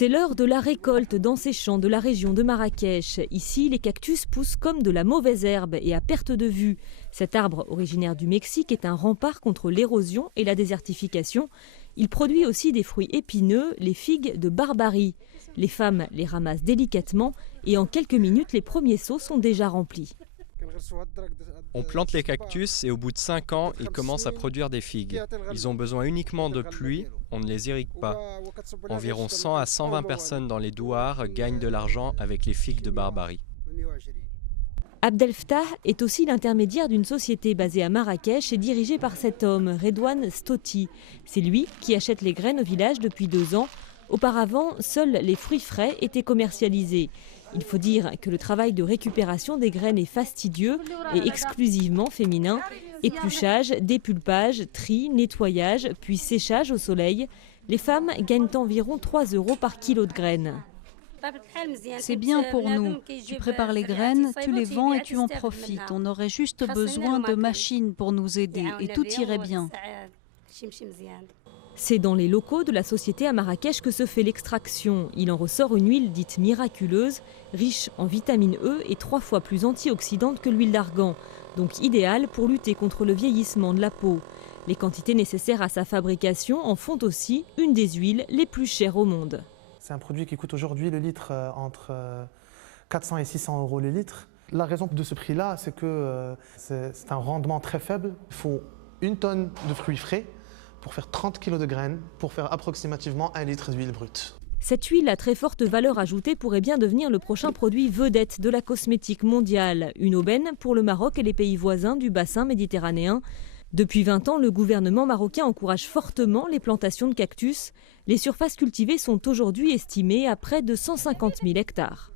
C'est l'heure de la récolte dans ces champs de la région de Marrakech. Ici, les cactus poussent comme de la mauvaise herbe et à perte de vue. Cet arbre, originaire du Mexique, est un rempart contre l'érosion et la désertification. Il produit aussi des fruits épineux, les figues de Barbarie. Les femmes les ramassent délicatement et en quelques minutes, les premiers seaux sont déjà remplis. On plante les cactus et au bout de 5 ans, ils commencent à produire des figues. Ils ont besoin uniquement de pluie, on ne les irrigue pas. Environ 100 à 120 personnes dans les douars gagnent de l'argent avec les figues de Barbarie. Abdelftah est aussi l'intermédiaire d'une société basée à Marrakech et dirigée par cet homme, Redouane Stoti. C'est lui qui achète les graines au village depuis 2 ans. Auparavant, seuls les fruits frais étaient commercialisés. Il faut dire que le travail de récupération des graines est fastidieux et exclusivement féminin. Épluchage, dépulpage, tri, nettoyage, puis séchage au soleil. Les femmes gagnent environ 3 € par kilo de graines. C'est bien pour nous. Tu prépares les graines, tu les vends et tu en profites. On aurait juste besoin de machines pour nous aider et tout irait bien. C'est dans les locaux de la société à Marrakech que se fait l'extraction. Il en ressort une huile dite miraculeuse, riche en vitamine E et 3 fois plus antioxydante que l'huile d'argan, donc idéale pour lutter contre le vieillissement de la peau. Les quantités nécessaires à sa fabrication en font aussi une des huiles les plus chères au monde. C'est un produit qui coûte aujourd'hui le litre entre 400 et 600 € le litre. La raison de ce prix-là, c'est que c'est un rendement très faible. Il faut 1 tonne de fruits frais pour faire 30 kg de graines, pour faire approximativement 1 litre d'huile brute. Cette huile à très forte valeur ajoutée pourrait bien devenir le prochain produit vedette de la cosmétique mondiale. Une aubaine pour le Maroc et les pays voisins du bassin méditerranéen. Depuis 20 ans, le gouvernement marocain encourage fortement les plantations de cactus. Les surfaces cultivées sont aujourd'hui estimées à près de 150 000 hectares.